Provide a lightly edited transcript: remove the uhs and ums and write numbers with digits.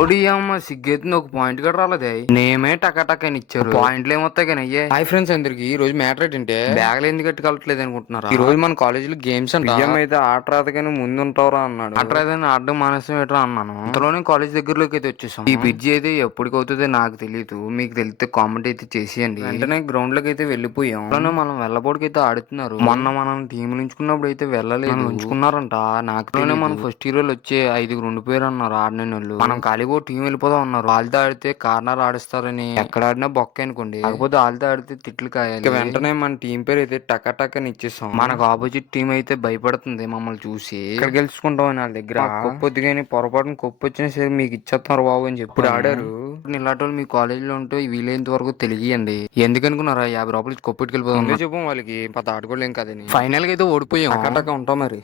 ఒడి అమ్మ సిగ్గెత్తుంది, ఒక పాయింట్ కూడా రాలేదే. నేమే టకాటక్ అని ఇచ్చారు, పాయింట్లు ఏమొస్తాయి కానీ అయ్యే. హాయ్ ఫ్రెండ్స్ అందరికి, ఈ రోజు మ్యాటర్ ఏంటంటే బ్యాగులు ఎందుకు కట్టుకెళ్ళట్లేదు అనుకుంటున్నారా? ఈ రోజు మన కాలేజీలో గేమ్స్ అంటే అయితే ఆట రాదు కానీ ముందు ఉంటారా అన్నాడు. ఆట రాదని ఆడడం మానేసం ఏట్రా అన్నాను. అంతలోనే కాలేజ్ దగ్గరలోకి అయితే వచ్చేసాం. ఈ బ్రిడ్జి అయితే ఎప్పటికవుతుందో నాకు తెలియదు, మీకు తెలిస్తే కామెంట్ అయితే చేసేయండి. వెంటనే గ్రౌండ్ లోకి అయితే వెళ్ళిపోయాం. అలానే మనం వెళ్ళబోడికి అయితే ఆడుతున్నారు. మొన్న మనం టీం నుంచుకున్నప్పుడు అయితే వెళ్ళలేదు, ఉంచుకున్నారంట. నాకు మన ఫస్ట్ ఇయర్ వాళ్ళు వచ్చే 5 ఉండిపోయారు అన్నారు ఆడిన వాళ్ళు. మనం ఖాళీగా టీం వెళ్ళిపోదాం అన్నారు. వాళ్ళతో ఆడితే కార్నర్ ఆడిస్తారని ఎక్కడ ఆడినా బొక్క అనుకోండి, కాకపోతే వాళ్ళతో ఆడితే తిట్లు కాయాలి. వెంటనే మన టీం పేరు అయితే టక్ అని ఇచ్చేసాం. మనకు ఆపోజిట్ టీం అయితే భయపడుతుంది మమ్మల్ని చూసి. ఇక్కడ గెలుచుకుంటాం అని వాళ్ళ దగ్గర కొప్పొద్దు కానీ పొరపాటున కొప్పు వచ్చినా సరే మీకు ఇచ్చేస్తున్నారు బాబు అని చెప్పి ఇప్పుడు ఆడారు. ఇలాంటి వాళ్ళు మీ కాలేజ్ లో ఉంటే వీలైనంత వరకు తెలియండి. ఎందుకనుకున్నారా 50 రూపాయలు కొప్పెట్టుకెళ్ళిపోతాం చెప్పు వాళ్ళకి పత ఆడుకోలేం కదని. ఫైనల్ గా అయితే ఓడిపోయాం. టక్ ఉంటాం మరి.